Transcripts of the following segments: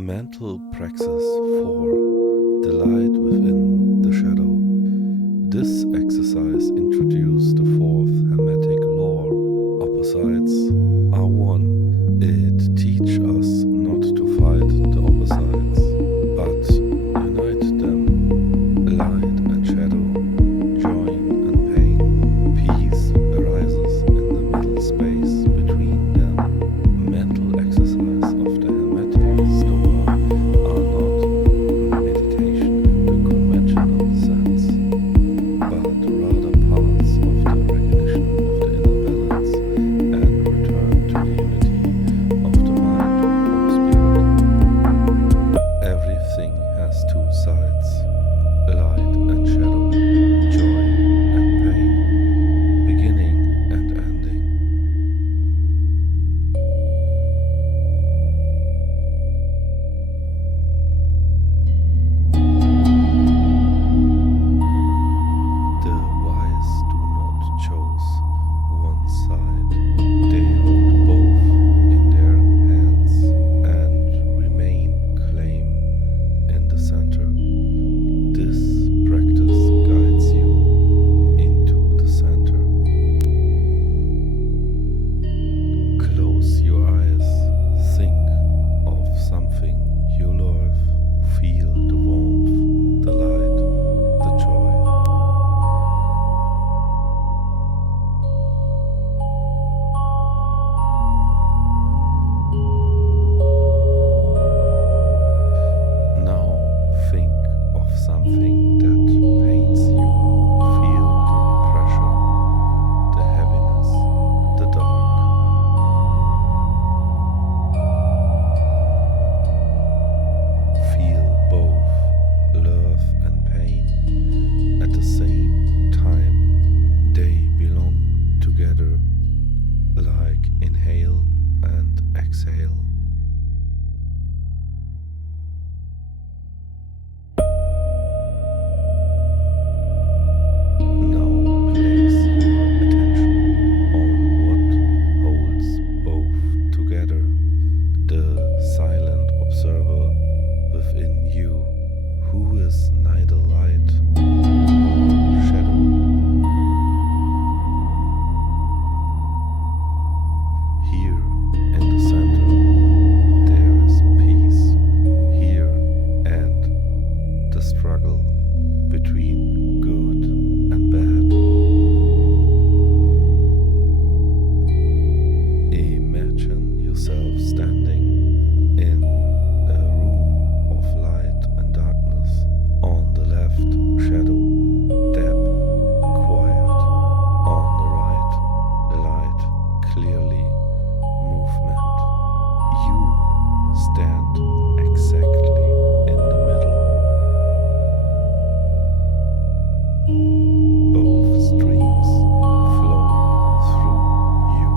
Mental praxis for the light within the shadow. This exercise introduced the fourth Hermetic Law. Opposites are one. It teaches us not to fight the opposites, but unite them. Light and shadow, joy and pain. Peace arises in the middle space between them. Mental exercise of the Hermetic Stoa are not meditation in the conventional sense, but rather parts of the recognition of the inner balance and return to the unity of the mind or spirit. Everything has two sides, light and shadow, joy and pain, beginning and ending. The wise do not choose one side, they hold both in their hands and remain calm in the center. This practice guides you into the center. Close your eyes, think of something you love, feel the warmth, the light, the joy. Now think of something that pains you. Feel the pressure, the heaviness, the dark. Feel both love and pain at the same time. They belong together, like inhale and exhale. Now place your attention on what holds both together, the silent observer within you, who is neither light nor shadow. Here in the center there is peace. Here and the struggle between good and bad. Imagine yourself standing in a room of light and darkness. On the left, shadow, depth, quiet. On the right, light, clearly, movement. You stand exactly in the middle. Both streams flow through you.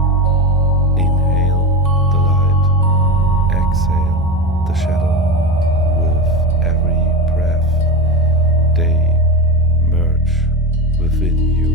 Inhale the light, exhale the shadow. With every breath, they merge within you.